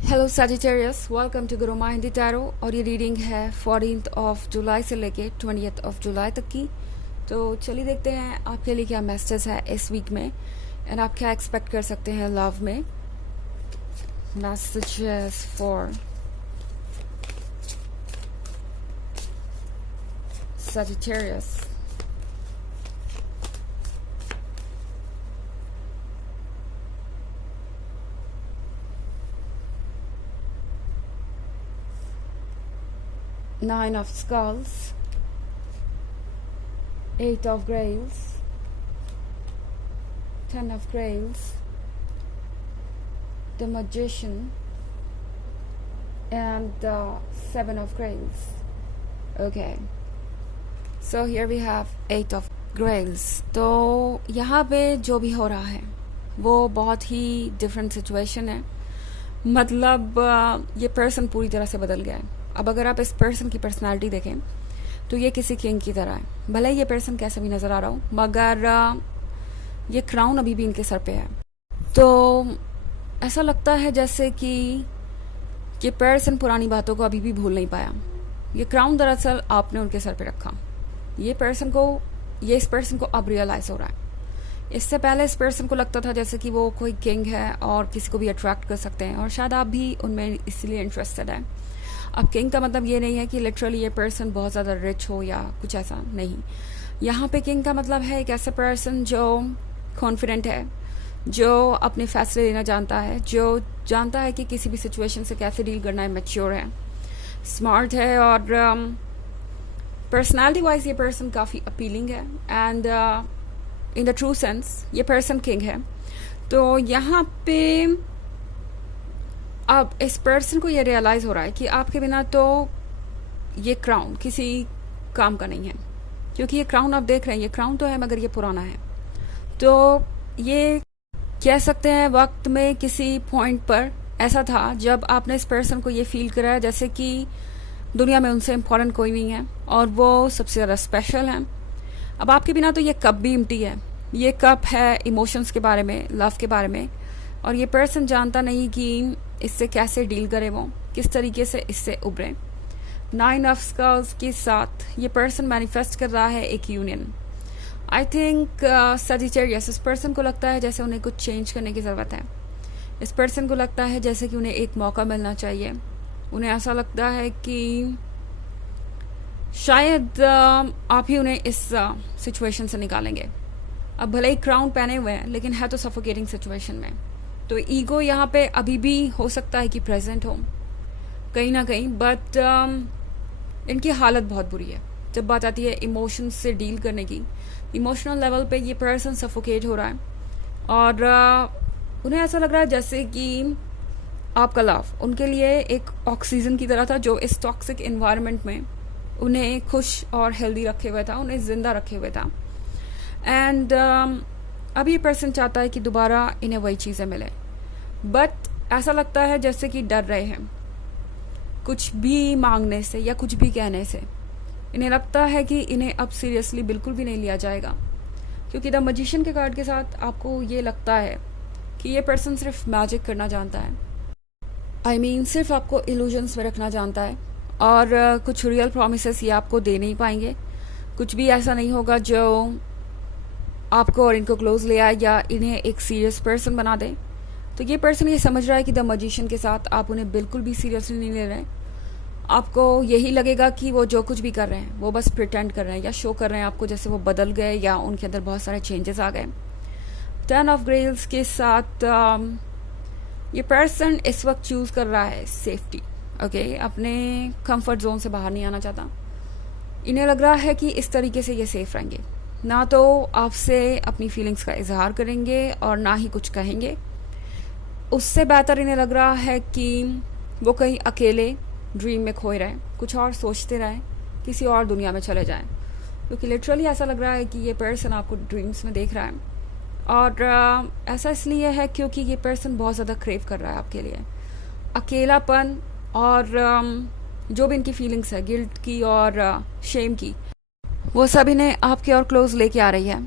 Hello Sagittarius, welcome to Guruma Hindi tarot. और ये reading है 14th ऑफ जुलाई से लेके 20th ऑफ जुलाई तक की। तो चलिए देखते हैं आपके लिए क्या मैसेज है इस वीक में एंड आप क्या एक्सपेक्ट कर सकते हैं लव में। Messages for Sagittarius. Nine of Skulls, Eight of Grails, Ten of Grails, the Magician, and the Seven of Grails. Okay, so here we have Eight of Grails. तो यहाँ पे जो भी हो रहा है वो बहुत ही डिफरेंट सिचुएशन है। मतलब ये पर्सन पूरी तरह से बदल गया है। अब अगर आप इस पर्सन की पर्सनालिटी देखें तो ये किसी किंग की तरह है। भले ही ये पर्सन कैसे भी नज़र आ रहा हो, मगर ये क्राउन अभी भी इनके सर पे है। तो ऐसा लगता है जैसे कि ये पर्सन पुरानी बातों को अभी भी भूल नहीं पाया। ये क्राउन दरअसल आपने उनके सर पे रखा। ये इस पर्सन को अब रियलाइज हो रहा है। इससे पहले इस पर्सन को लगता था जैसे कि वो कोई किंग है और किसी को भी अट्रैक्ट कर सकते हैं, और शायद आप भी उनमें इसलिए इंटरेस्टेड है। अब किंग का मतलब ये नहीं है कि लिटरली ये पर्सन बहुत ज़्यादा रिच हो या कुछ ऐसा नहीं। यहाँ पे किंग का मतलब है एक ऐसा पर्सन जो कॉन्फिडेंट है, जो अपने फैसले लेना जानता है, जो जानता है कि किसी भी सिचुएशन से कैसे डील करना है, मैच्योर है, स्मार्ट है, और पर्सनालिटी वाइज ये पर्सन काफ़ी अपीलिंग है। And in the true sense ये पर्सन किंग है। तो यहाँ पे अब इस पर्सन को ये रियलाइज़ हो रहा है कि आपके बिना तो ये क्राउन किसी काम का नहीं है, क्योंकि ये क्राउन आप देख रहे हैं, ये क्राउन तो है मगर ये पुराना है। तो ये कह सकते हैं वक्त में किसी पॉइंट पर ऐसा था जब आपने इस पर्सन को ये फील कराया जैसे कि दुनिया में उनसे इम्पोर्टेंट कोई नहीं है और वो सबसे ज़्यादा स्पेशल है। अब आपके बिना तो ये कप भी एम्प्टी है। ये कप है इमोशंस के बारे में, लव के बारे में, और ये पर्सन जानता नहीं कि इससे कैसे डील करे, वो किस तरीके से इससे उभरे। नाइन ऑफ स्कल्स के साथ ये पर्सन मैनिफेस्ट कर रहा है एक यूनियन। आई थिंक सजिटेरियस, इस पर्सन को लगता है जैसे उन्हें कुछ चेंज करने की ज़रूरत है। इस पर्सन को लगता है जैसे कि उन्हें एक मौका मिलना चाहिए। उन्हें ऐसा लगता है कि शायद आप ही उन्हें इस सिचुएशन से निकालेंगे। अब भले ही क्राउन पहने हुए हैं लेकिन है तो सफोकेटिंग सिचुएशन में। तो ईगो यहाँ पे अभी भी हो सकता है कि प्रेजेंट हो कहीं ना कहीं, बट इनकी हालत बहुत बुरी है जब बात आती है इमोशंस से डील करने की। इमोशनल लेवल पे ये पर्सन सफोकेट हो रहा है और उन्हें ऐसा लग रहा है जैसे कि आपका लव उनके लिए एक ऑक्सीजन की तरह था जो इस टॉक्सिक एनवायरनमेंट में उन्हें खुश और हेल्दी रखे हुए था, उन्हें जिंदा रखे हुए था। एंड अब ये पर्सन चाहता है कि दोबारा इन्हें वही चीज़ें मिले, बट ऐसा लगता है जैसे कि डर रहे हैं कुछ भी मांगने से या कुछ भी कहने से। इन्हें लगता है कि इन्हें अब सीरियसली बिल्कुल भी नहीं लिया जाएगा, क्योंकि द मैजिशियन के कार्ड के साथ आपको ये लगता है कि ये पर्सन सिर्फ मैजिक करना जानता है। आई मीन सिर्फ आपको इल्यूजन्स में रखना जानता है, और कुछ रियल प्रॉमिसेस ये आपको दे नहीं पाएंगे। कुछ भी ऐसा नहीं होगा जो आपको और इनको क्लोज ले आए या इन्हें एक सीरियस पर्सन बना दे। तो ये पर्सन ये समझ रहा है कि द मैजिशियन के साथ आप उन्हें बिल्कुल भी सीरियसली नहीं ले रहे। आपको यही लगेगा कि वो जो कुछ भी कर रहे हैं वो बस प्रिटेंड कर रहे हैं या शो कर रहे हैं आपको जैसे वो बदल गए या उनके अंदर बहुत सारे चेंजेस आ गए। 10 ऑफ ग्रेल्स के साथ ये पर्सन इस वक्त चूज कर रहा है सेफ्टी। ओके, अपने कंफर्ट जोन से बाहर नहीं आना चाहता। इन्हें लग रहा है कि इस तरीके से ये सेफ रहेंगे, ना तो आपसे अपनी फीलिंग्स का इजहार करेंगे और ना ही कुछ कहेंगे। उससे बेहतर इन्हें लग रहा है कि वो कहीं अकेले ड्रीम में खोए रहें, कुछ और सोचते रहें, किसी और दुनिया में चले जाएं, क्योंकि लिटरली ऐसा लग रहा है कि ये पर्सन आपको ड्रीम्स में देख रहा है। और ऐसा इसलिए है क्योंकि ये पर्सन बहुत ज़्यादा क्रेव कर रहा है आपके लिए अकेलापन, और जो भी इनकी फीलिंग्स है गिल्ट की और शेम की, वो सब इन्हें आपके और क्लोज लेके आ रही है।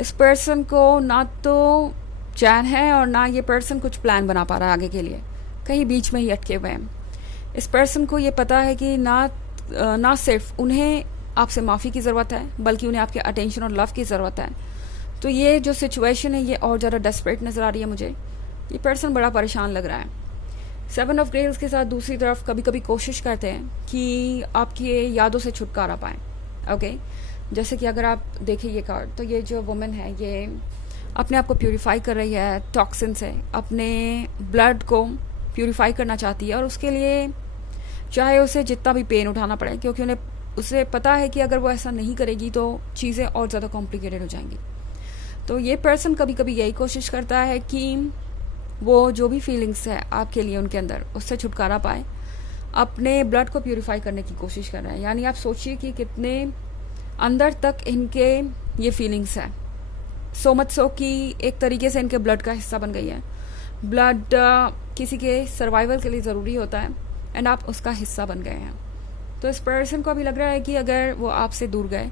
इस पर्सन को ना तो चैन है और ना ये पर्सन कुछ प्लान बना पा रहा है आगे के लिए। कहीं बीच में ही अटके हुए हैं। इस पर्सन को ये पता है कि ना सिर्फ उन्हें आपसे माफ़ी की ज़रूरत है, बल्कि उन्हें आपके अटेंशन और लव की ज़रूरत है। तो ये जो सिचुएशन है ये और ज़्यादा डेस्परेट नज़र आ रही है मुझे। ये पर्सन बड़ा परेशान लग रहा है। 7 ऑफ ग्रेल्स के साथ दूसरी तरफ कभी कभी कोशिश करते हैं कि आपकी यादों से छुटकारा पाएँ। ओके, जैसे कि अगर आप देखें ये कार्ड, तो ये जो वुमेन है ये अपने आप को प्यूरिफाई कर रही है टॉक्सिन से, अपने ब्लड को प्यूरिफाई करना चाहती है, और उसके लिए चाहे उसे जितना भी पेन उठाना पड़े, क्योंकि उसे पता है कि अगर वो ऐसा नहीं करेगी तो चीज़ें और ज़्यादा कॉम्प्लिकेटेड हो जाएंगी। तो ये पर्सन कभी कभी यही कोशिश करता है कि वो जो भी फीलिंग्स है आपके लिए उनके अंदर, उससे छुटकारा पाए, अपने ब्लड को प्यूरिफाई करने की कोशिश कर रहे हैं। यानी आप सोचिए कि कितने अंदर तक इनके ये फीलिंग्स है, सो मच सो कि एक तरीके से इनके ब्लड का हिस्सा बन गई है। ब्लड किसी के सर्वाइवल के लिए ज़रूरी होता है, एंड आप उसका हिस्सा बन गए हैं। तो इस पर्सन को अभी लग रहा है कि अगर वो आपसे दूर गए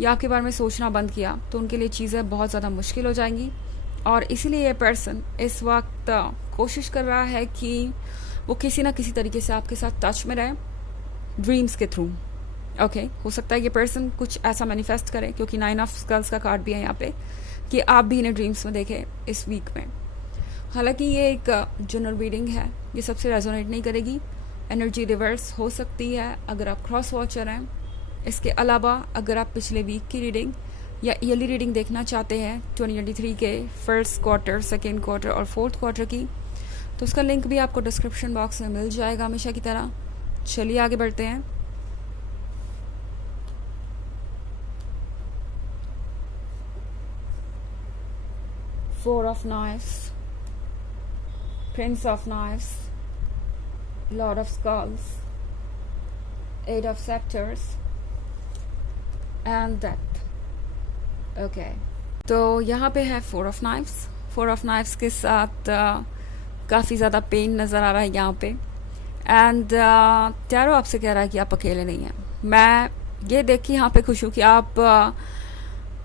या आपके बारे में सोचना बंद किया तो उनके लिए चीज़ें बहुत ज़्यादा मुश्किल हो जाएंगी, और इसीलिए ये पर्सन इस वक्त कोशिश कर रहा है कि वो किसी ना किसी तरीके से आपके साथ टच में रहे, ड्रीम्स के थ्रू। ओके, हो सकता है ये पर्सन कुछ ऐसा मैनिफेस्ट करे, क्योंकि 9 ऑफ स्कल्स का कार्ड भी है यहाँ पे, कि आप भी इन्हें ड्रीम्स में देखें इस वीक में। हालांकि ये एक जनरल रीडिंग है, ये सबसे रेजोनेट नहीं करेगी, एनर्जी रिवर्स हो सकती है अगर आप क्रॉस वॉचर हैं। इसके अलावा अगर आप पिछले वीक की रीडिंग या ईयरली रीडिंग देखना चाहते हैं 2023 के फर्स्ट क्वार्टर, सेकेंड क्वार्टर और फोर्थ क्वार्टर की, तो उसका लिंक भी आपको डिस्क्रिप्शन बॉक्स में मिल जाएगा हमेशा की तरह। चलिए आगे बढ़ते हैं। Four of Knives, Prince of Knives, Lord of Skulls, 8 of Scepters and Death. Okay, तो यहाँ पे है 4 of Knives। 4 of Knives के साथ काफ़ी ज़्यादा पेन नज़र आ रहा है यहाँ पे, एंड टैरो आपसे कह रहा है कि आप अकेले नहीं हैं। मैं ये देख के यहाँ पे खुश हूँ कि आप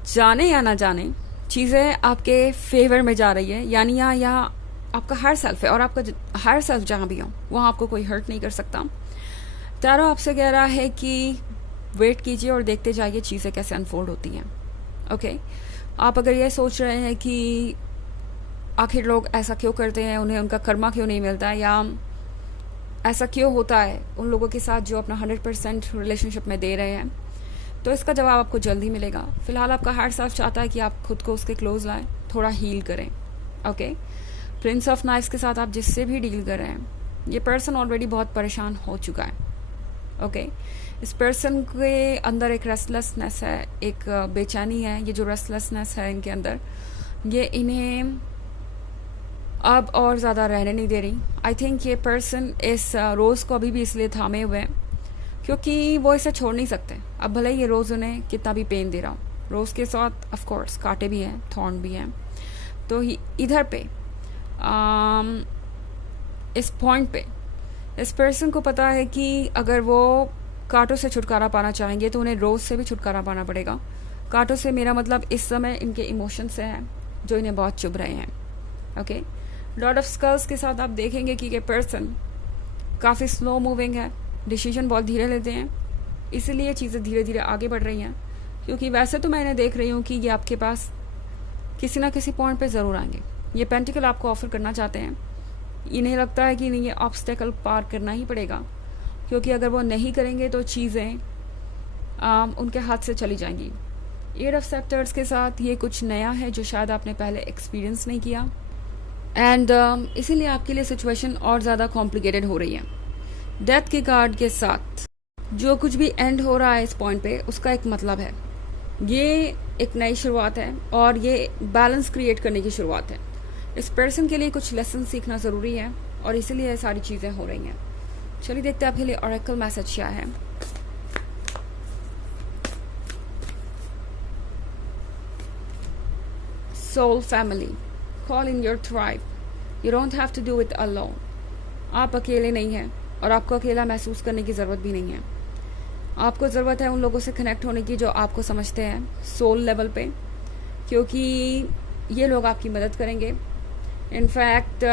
जाने या ना जाने चीज़ें आपके फेवर में जा रही है। यानी यहाँ आपका हर सेल्फ है, और आपका हर सेल्फ जहाँ भी हो वहाँ आपको कोई हर्ट नहीं कर सकता। टैरो आपसे कह रहा है कि वेट कीजिए और देखते जाइए चीज़ें कैसे अनफोल्ड होती हैं। ओके, आप अगर ये सोच रहे हैं कि आखिर लोग ऐसा क्यों करते हैं, उन्हें उनका कर्मा क्यों नहीं मिलता है, या ऐसा क्यों होता है उन लोगों के साथ जो अपना 100% रिलेशनशिप में दे रहे हैं, तो इसका जवाब आपको जल्दी मिलेगा। फिलहाल आपका हार्ट सेल्फ चाहता है कि आप खुद को उसके क्लोज लाएं, थोड़ा हील करें। ओके, प्रिंस ऑफ नाइफ्स के साथ आप जिससे भी डील कर रहे हैं, ये पर्सन ऑलरेडी बहुत परेशान हो चुका है। ओके, इस पर्सन के अंदर एक रेस्टलेसनेस है, एक बेचैनी है। ये जो रेस्टलेसनेस है इनके अंदर, ये इन्हें अब और ज़्यादा रहने नहीं दे रही। आई थिंक ये पर्सन इस रोज़ को अभी भी इसलिए थामे हुए हैं क्योंकि वो इसे छोड़ नहीं सकते। अब भले ही ये रोज़ उन्हें कितना भी पेन दे रहा हो, रोज़ के साथ ऑफ कोर्स कांटे भी हैं, थॉर्न भी हैं। तो इधर पे इस पॉइंट पे इस पर्सन को पता है कि अगर वो कांटों से छुटकारा पाना चाहेंगे तो उन्हें रोज़ से भी छुटकारा पाना पड़ेगा। कांटों से मेरा मतलब इस समय इनके इमोशन से है जो इन्हें बहुत चुभ रहे हैं। ओके, लॉर्ड ऑफ स्कल्स के साथ आप देखेंगे कि ये पर्सन काफ़ी स्लो मूविंग है, डिसीजन बहुत धीरे लेते हैं, इसीलिए चीज़ें धीरे धीरे आगे बढ़ रही हैं। क्योंकि वैसे तो मैं इन्हें देख रही हूँ कि ये आपके पास किसी ना किसी पॉइंट पे ज़रूर आएंगे। ये पेंटिकल आपको ऑफर करना चाहते हैं। इन्हें लगता है कि नहीं, ये ऑब्स्टेकल पार करना ही पड़ेगा, क्योंकि अगर वो नहीं करेंगे तो चीज़ें उनके हाथ से चली जाएंगी। 8 ऑफ सेक्टर्स के साथ ये कुछ नया है जो शायद आपने पहले एक्सपीरियंस नहीं किया, एंड इसीलिए आपके लिए सिचुएशन और ज़्यादा कॉम्प्लिकेटेड हो रही है। डेथ के कार्ड के साथ जो कुछ भी एंड हो रहा है इस पॉइंट पे, उसका एक मतलब है। ये एक नई शुरुआत है और ये बैलेंस क्रिएट करने की शुरुआत है। इस पर्सन के लिए कुछ लेसन सीखना ज़रूरी है और इसीलिए ये सारी चीज़ें हो रही हैं। चलिए देखते हैं आपके लिए ऑरेकल मैसेज क्या है। Soul family, call in your tribe, you don't have to do it alone. आप अकेले नहीं हैं और आपको अकेला महसूस करने की ज़रूरत भी नहीं है। आपको ज़रूरत है उन लोगों से कनेक्ट होने की जो आपको समझते हैं सोल लेवल पे, क्योंकि ये लोग आपकी मदद करेंगे। इनफैक्ट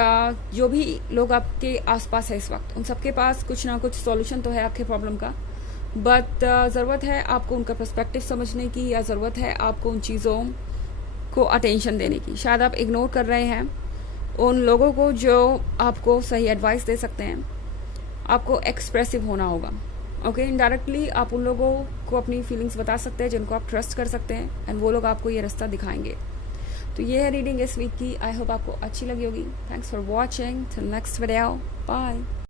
जो भी लोग आपके आसपास है इस वक्त, उन सबके पास कुछ ना कुछ सॉल्यूशन तो है आपके प्रॉब्लम का, बट ज़रूरत है आपको उनका पर्सपेक्टिव समझने की, या ज़रूरत है आपको उन चीज़ों को अटेंशन देने की। शायद आप इग्नोर कर रहे हैं उन लोगों को जो आपको सही एडवाइस दे सकते हैं। आपको एक्सप्रेसिव होना होगा। ओके, इनडायरेक्टली आप उन लोगों को अपनी फीलिंग्स बता सकते हैं जिनको आप ट्रस्ट कर सकते हैं, एंड वो लोग आपको ये रास्ता दिखाएंगे। तो ये है रीडिंग इस वीक की। आई होप आपको अच्छी लगी होगी। Thanks for watching. Till next video, bye.